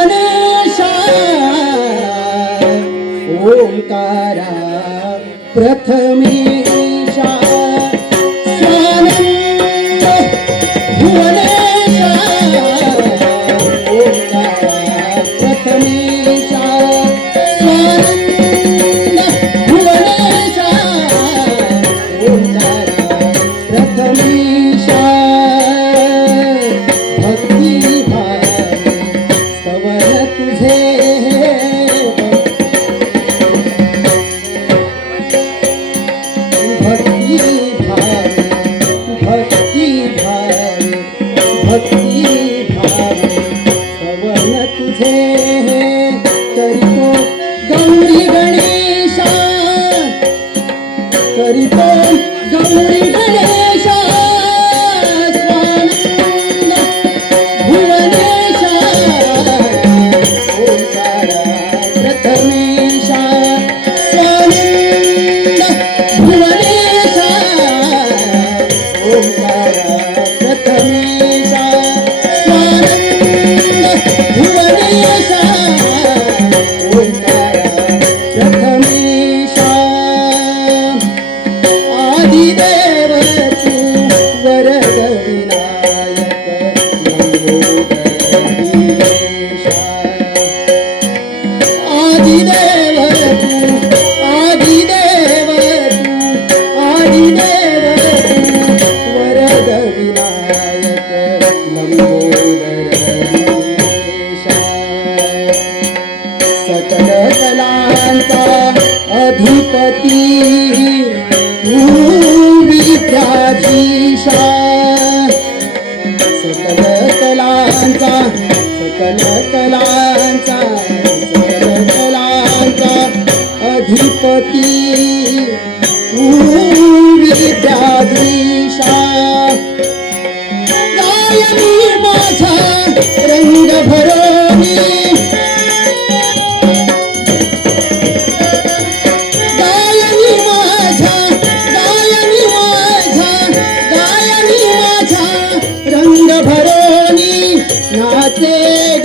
गणेशा प्रथमे प्रथमेशा स्वानंद भक्ती तुझे करीतो गौरी गणेशा करीतो गौरी सर्वांचा अधिपती भूमित्याधीशा सकल कलांचा सकल कलांचा सकल कलांचा अधिपती भूमि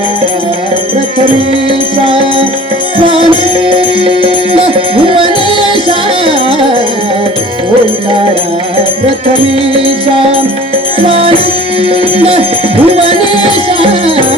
प्रथमेशा भुवनेशा ओंकारा प्रथमेशा स्वामी भुवनेशा